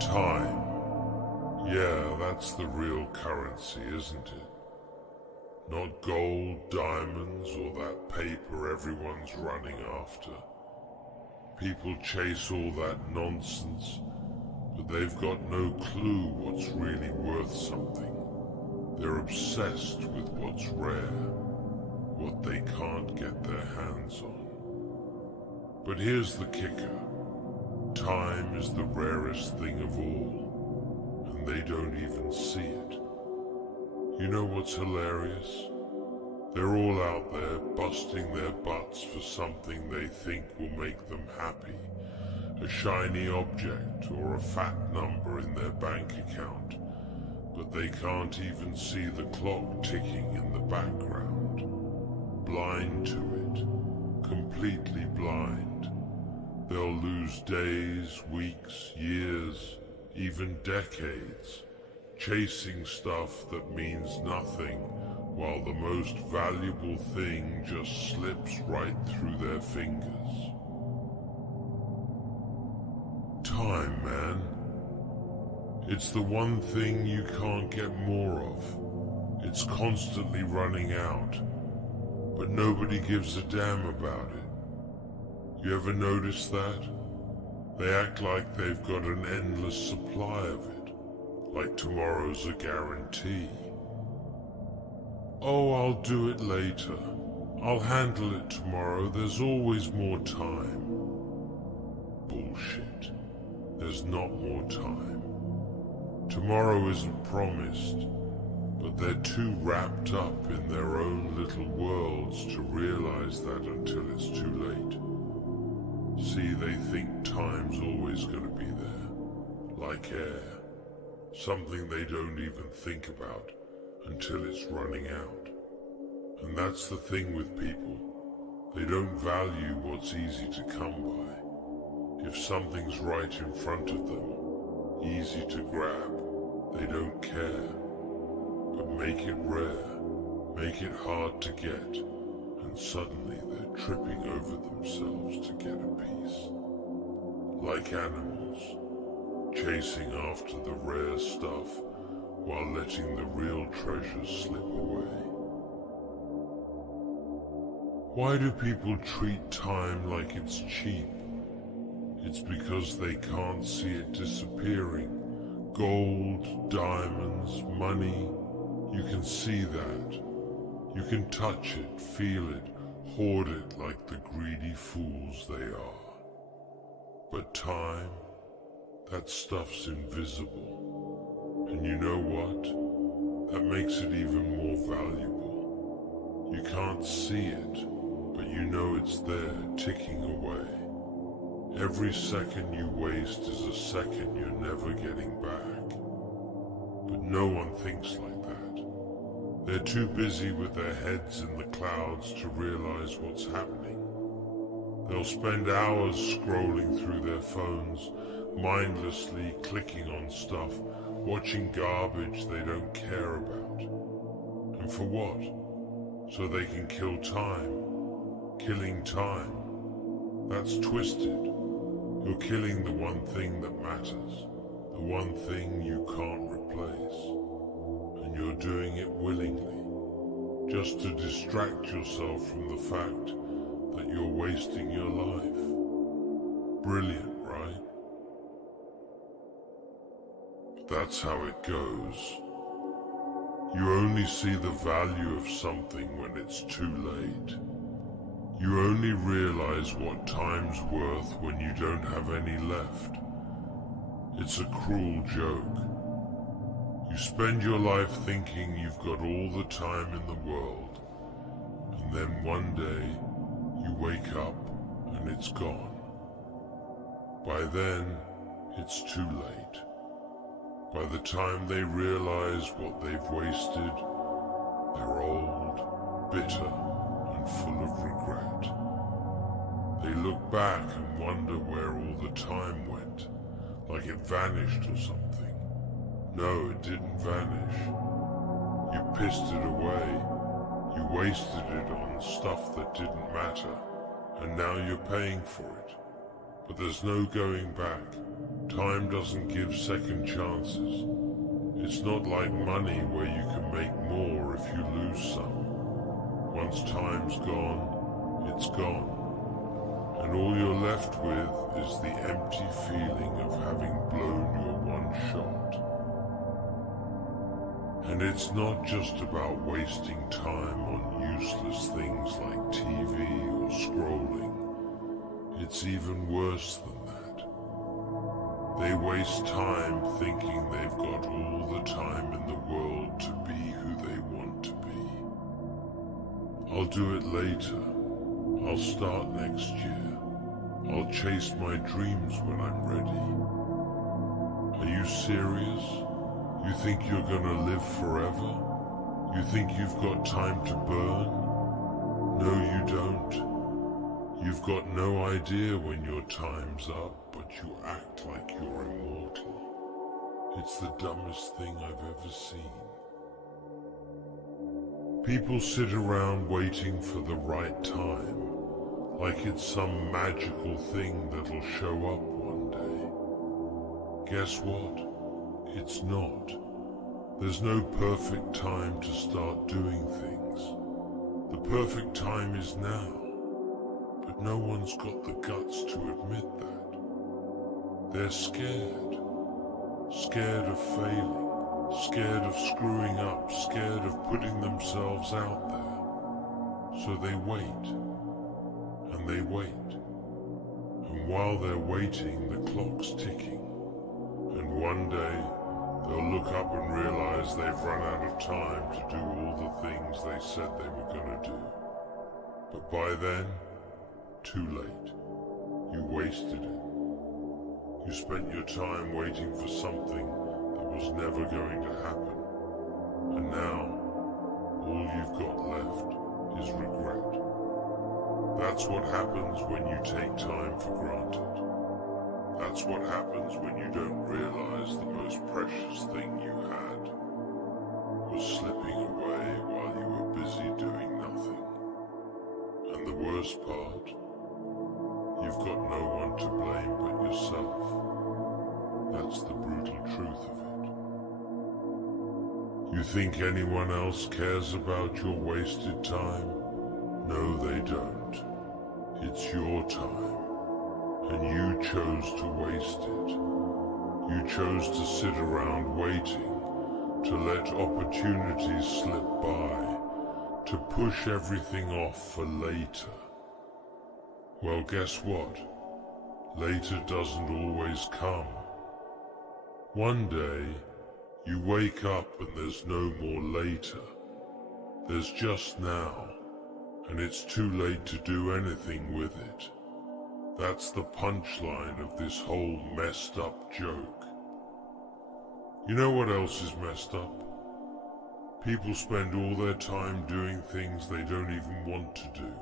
Time. Yeah, that's the real currency, isn't it? Not gold, diamonds, or that paper everyone's running after. People chase all that nonsense, but they've got no clue what's really worth something. They're obsessed with what's rare, what they can't get their hands on. But here's the kicker. Time is the rarest thing of all, and they don't even see it. You know what's hilarious? They're all out there busting their butts for something they think will make them happy. A shiny object or a fat number in their bank account. But they can't even see the clock ticking in the background. Blind to it. Completely blind. They'll lose days, weeks, years, even decades, chasing stuff that means nothing, while the most valuable thing just slips right through their fingers. Time, man. It's the one thing you can't get more of. It's constantly running out, but nobody gives a damn about it. You ever notice that? They act like they've got an endless supply of it, like tomorrow's a guarantee. Oh, I'll do it later. I'll handle it tomorrow. There's always more time. Bullshit. There's not more time. Tomorrow isn't promised, but they're too wrapped up in their own little worlds to realize that until it's too late. See, they think time's always going to be there, like air, something they don't even think about until it's running out. And that's the thing with people. They don't value what's easy to come by. If something's right in front of them, easy to grab, they don't care. But make it rare, make it hard to get, and suddenly they're tripping over themselves to get a piece. Like animals, chasing after the rare stuff while letting the real treasures slip away. Why do people treat time like it's cheap? It's because they can't see it disappearing. Gold, diamonds, money, you can see that. You can touch it, feel it, hoard it like the greedy fools they are. But time, that stuff's invisible. And you know what? That makes it even more valuable. You can't see it, but you know it's there, ticking away. Every second you waste is a second you're never getting back. But no one thinks like that. They're too busy with their heads in the clouds to realize what's happening. They'll spend hours scrolling through their phones, mindlessly clicking on stuff, watching garbage they don't care about. And for what? So they can kill time. Killing time. That's twisted. You're killing the one thing that matters, the one thing you can't replace. And you're doing it willingly, just to distract yourself from the fact that you're wasting your life. Brilliant, right? That's how it goes. You only see the value of something when it's too late. You only realize what time's worth when you don't have any left. It's a cruel joke. You spend your life thinking you've got all the time in the world, and then one day you wake up and it's gone. By then, it's too late. By the time they realize what they've wasted, they're old, bitter, and full of regret. They look back and wonder where all the time went, like it vanished or something. No, it didn't vanish. You pissed it away. You wasted it on stuff that didn't matter, and now you're paying for it. But there's no going back. Time doesn't give second chances. It's not like money where you can make more if you lose some. Once time's gone, it's gone. And all you're left with is the empty feeling of having blown your one shot. And it's not just about wasting time on useless things like TV or scrolling. It's even worse than that. They waste time thinking they've got all the time in the world to be who they want to be. I'll do it later. I'll start next year. I'll chase my dreams when I'm ready. Are you serious? You think you're gonna live forever? You think you've got time to burn? No, you don't. You've got no idea when your time's up, but you act like you're immortal. It's the dumbest thing I've ever seen. People sit around waiting for the right time, like it's some magical thing that'll show up one day. Guess what? It's not. There's no perfect time to start doing things. The perfect time is now, but no one's got the guts to admit that. They're scared. Scared of failing, scared of screwing up, scared of putting themselves out there. So they wait, and they wait. And while they're waiting, the clock's ticking. And one day, they'll look up and realize they've run out of time to do all the things they said they were gonna do. But by then, too late. You wasted it. You spent your time waiting for something that was never going to happen. And now, all you've got left is regret. That's what happens when you take time for granted. That's what happens when you don't realize the most precious thing you had was slipping away while you were busy doing nothing. And the worst part, you've got no one to blame but yourself. That's the brutal truth of it. You think anyone else cares about your wasted time? No, they don't. It's your time. And you chose to waste it. You chose to sit around waiting, to let opportunities slip by, to push everything off for later. Well, guess what? Later doesn't always come. One day, you wake up and there's no more later. There's just now, and it's too late to do anything with it. That's the punchline of this whole messed up joke. You know what else is messed up? People spend all their time doing things they don't even want to do.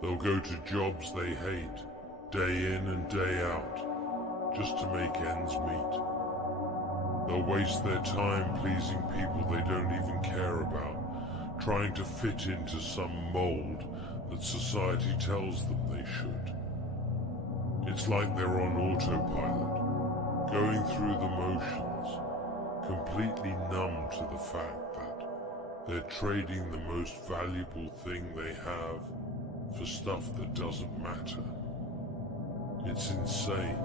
They'll go to jobs they hate, day in and day out, just to make ends meet. They'll waste their time pleasing people they don't even care about, trying to fit into some mold that society tells them they should. It's like they're on autopilot, going through the motions, completely numb to the fact that they're trading the most valuable thing they have for stuff that doesn't matter. It's insane.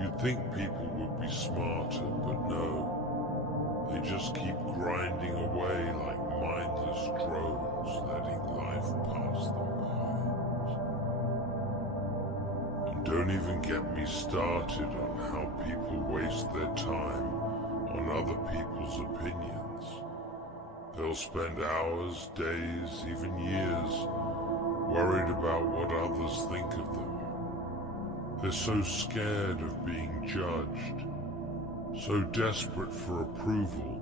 You'd think people would be smarter, but no. They just keep grinding away like mindless drones, letting life pass them by. Don't even get me started on how people waste their time on other people's opinions. They'll spend hours, days, even years worried about what others think of them. They're so scared of being judged, so desperate for approval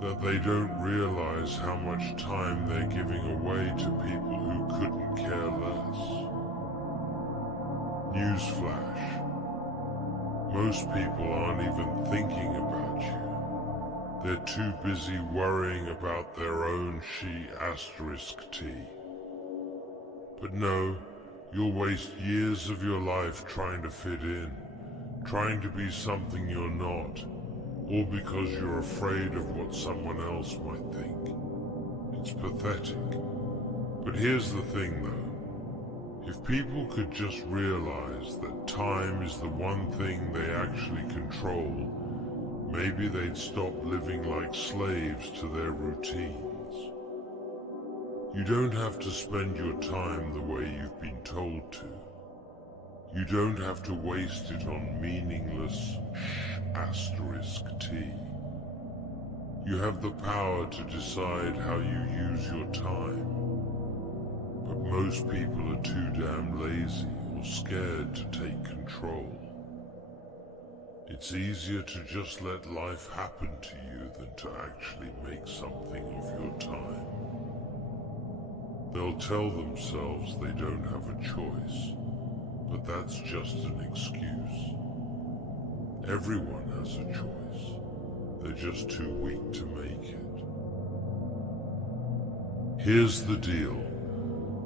that they don't realize how much time they're giving away to people who couldn't care less. Newsflash. Most people aren't even thinking about you. They're too busy worrying about their own she*T. But no, you'll waste years of your life trying to fit in, trying to be something you're not, all because you're afraid of what someone else might think. It's pathetic. But here's the thing though, if people could just realize that time is the one thing they actually control, maybe they'd stop living like slaves to their routines. You don't have to spend your time the way you've been told to. You don't have to waste it on meaningless *T. You have the power to decide how you use your time. But most people are too damn lazy or scared to take control. It's easier to just let life happen to you than to actually make something of your time. They'll tell themselves they don't have a choice, but that's just an excuse. Everyone has a choice. They're just too weak to make it. Here's the deal.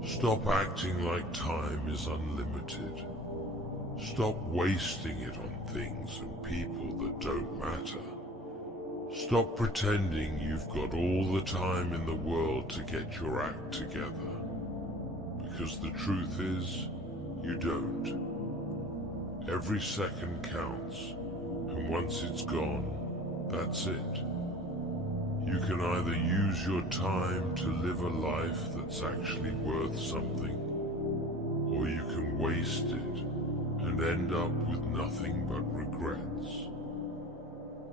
Stop acting like time is unlimited. Stop wasting it on things and people that don't matter. Stop pretending you've got all the time in the world to get your act together. Because the truth is, you don't. Every second counts, and once it's gone, that's it. You can either use your time to live a life that's actually worth something, or you can waste it and end up with nothing but regrets.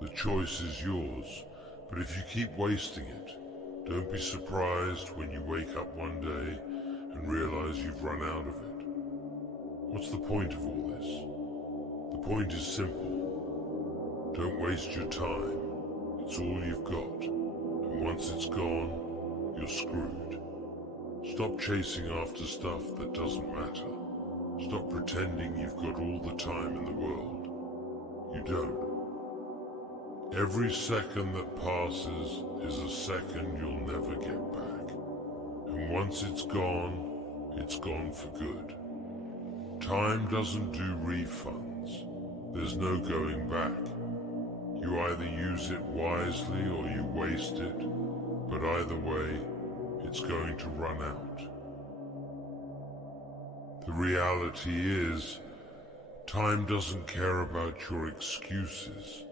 The choice is yours, but if you keep wasting it, don't be surprised when you wake up one day and realize you've run out of it. What's the point of all this? The point is simple. Don't waste your time. It's all you've got. And once it's gone, you're screwed. Stop chasing after stuff that doesn't matter. Stop pretending you've got all the time in the world. You don't. Every second that passes is a second you'll never get back. And once it's gone for good. Time doesn't do refunds. There's no going back. You either use it wisely or you waste it, but either way, it's going to run out. The reality is, time doesn't care about your excuses.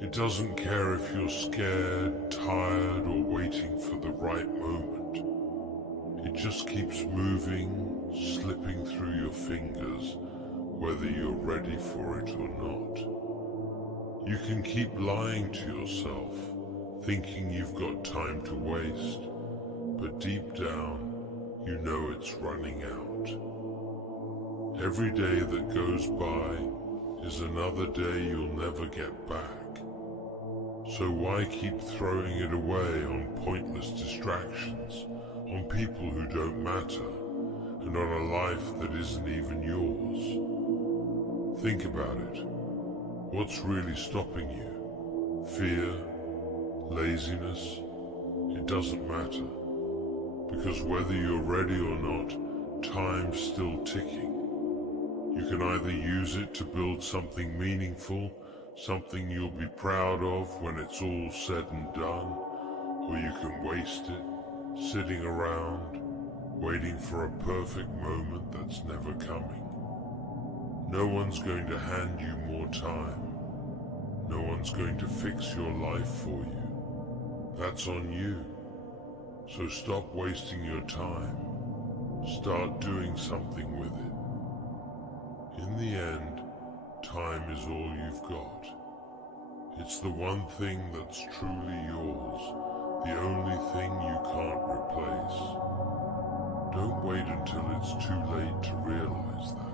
It doesn't care if you're scared, tired, or waiting for the right moment. It just keeps moving, slipping through your fingers, whether you're ready for it or not. You can keep lying to yourself, thinking you've got time to waste, but deep down, you know it's running out. Every day that goes by is another day you'll never get back. So why keep throwing it away on pointless distractions, on people who don't matter, and on a life that isn't even yours? Think about it. What's really stopping you? Fear? Laziness? It doesn't matter. Because whether you're ready or not, time's still ticking. You can either use it to build something meaningful, something you'll be proud of when it's all said and done, or you can waste it, sitting around, waiting for a perfect moment that's never coming. No one's going to hand you more time. No one's going to fix your life for you. That's on you. So stop wasting your time. Start doing something with it. In the end, time is all you've got. It's the one thing that's truly yours, the only thing you can't replace. Don't wait until it's too late to realize that.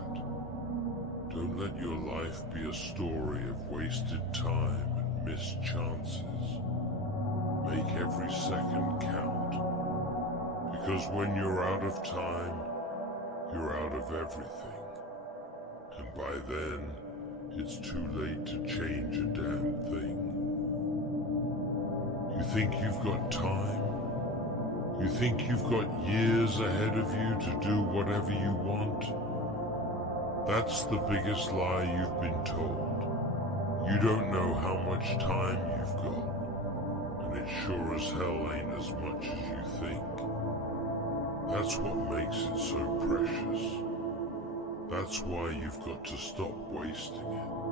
Don't let your life be a story of wasted time and missed chances. Make every second count. Because when you're out of time, you're out of everything. And by then, it's too late to change a damn thing. You think you've got time? You think you've got years ahead of you to do whatever you want? That's the biggest lie you've been told. You don't know how much time you've got, and it sure as hell ain't as much as you think. That's what makes it so precious. That's why you've got to stop wasting it.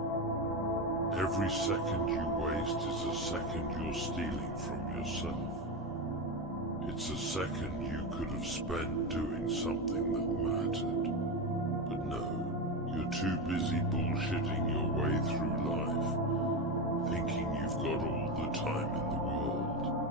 Every second you waste is a second you're stealing from yourself. It's a second you could have spent doing something that mattered. But no, you're too busy bullshitting your way through life, thinking you've got all the time in the world.